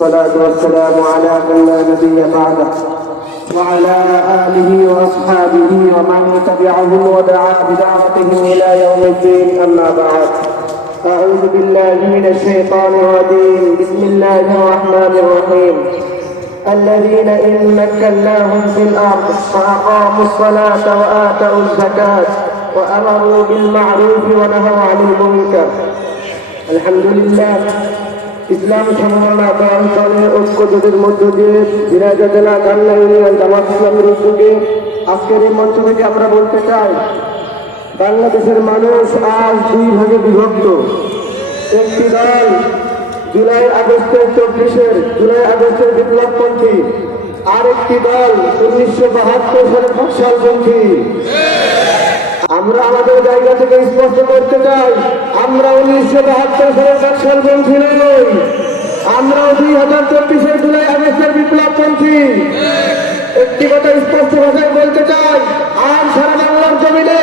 الصلاة والسلام على من لا نبي بعده وعلى آله وأصحابه ومن تبعهم ودعا بدعوتهم إلى يوم الدين أما بعد أعوذ بالله من الشيطان الرجيم بسم الله الرحمن الرحيم الذين إن مكناهم في الأرض فأقاموا الصلاة وآتوا الزكاة وأمروا بالمعروف ونهوا عن المنكر الحمد لله ইসলাম সম্মাননা অঞ্চলের ঐক্য মধ্য দিয়ে দিনাজা জেলা কান্না ইউনিয়ন জামাত ইসলামের উদ্যোগে আজকের এই মঞ্চ থেকে আমরা বলতে চাই, বাংলাদেশের মানুষ আজ দুই ভাগে বিভক্ত। একটি দল জুলাই আগস্টের চব্বিশের জুলাই আগস্টের বিপ্লবপন্থী আর একটি দল উনিশশো বাহাত্তর সালের ফসলপন্থী আমরা আমাদের জায়গা থেকে স্পষ্ট করতে চাই আমরা উনিশশো বাহাত্তর সালের নকশাল পন্থী নই। আমরা দুই হাজার চব্বিশের জুলাই আগস্টের বিপ্লব পন্থী। একটি কথা স্পষ্ট ভাষায় বলতে চাই আর সারা বাংলার জমিনে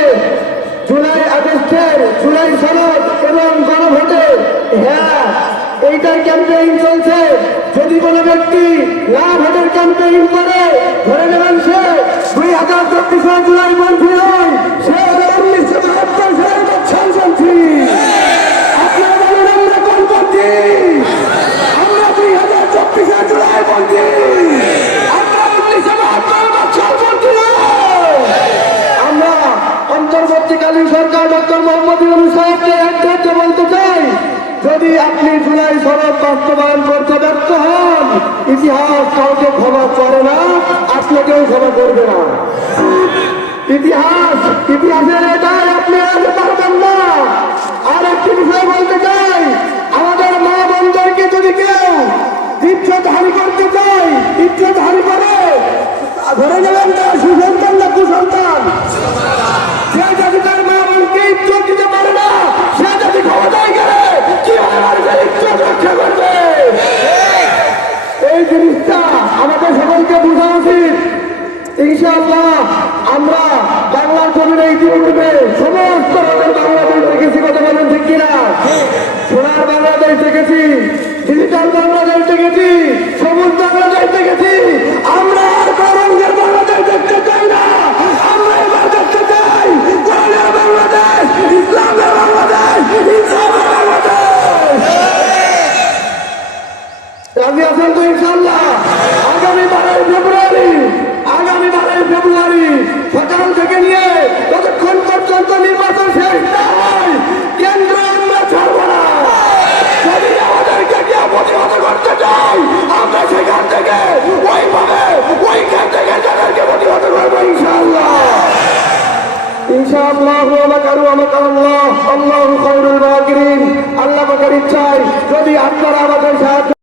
জুলাই আগস্টের জুলাই সনদ এবং গণভোটে হ্যাঁ এইটার ক্যাম্পেইন চলছে। যদি কোনো ব্যক্তি না ভোটের ক্যাম্পেইন করে, ধরে নেবেন সে দুই হাজার চব্বিশে জুলাই যদি আপনি জুলাই সড়ক বাস্তবায়ন করতে ব্যর্থ হন, ইতিহাস কাউকে ক্ষমা করে না, আপনাকেও ক্ষমা করবে না। ইতিহাস, ইতিহাসের এটাই আপনি আনতে পারবেন না আর একটি বিষয় বলতে চাই আমাদের মা বোনদেরকে যদি কেউ ইজ্জত হানি করতে চাই ইজ্জত হানি করে ধরে নেবেন তার সুসন্তান না কুসন্তান যে যদি তার মা বোনকে ইজ্জত দিতে পারে না সে যদি ক্ষমতায় গেলে কীভাবে মানুষের ইজ্জত রক্ষা করবে এই জিনিসটা আমাদের সকলকে বোঝা উচিত ইনশাআল্লাহ আমরা বাংলার জমিনে ইতিপূর্বে সমস্ত রকমের বাংলাদেশ দেখেছি, কথা বলেন ঠিক কিনা? সোনার বাংলাদেশ দেখেছি ডিজিটাল আমরা দেখতে চাই না। দেখতে চাই বাংলাদেশ ইসলামের বাংলাদেশ ইসলামের তো ইনশাল্লাহ আগামী বারোই ফেব্রুয়ারি আগামী বারোই ফেব্রুয়ারি সকাল থেকে নিয়ে ততক্ষণ পর্যন্ত নির্বাচন শেষ না হয়, কেন্দ্র আমরা ছাড়ব না। যদি আমাদেরকে কেউ প্রতিহত করতে চাই, আমরা সেখান থেকে ওইভাবে ওইখান থেকে যাদেরকে প্রতিহত করব ইনশাল্লাহ ইনশাআল্লাহ আমাকারু আমাকার আল্লাহ আল্লাহ খৈরুল আল্লাহ ইচ্ছায় যদি আপনারা আমাদের সাহায্য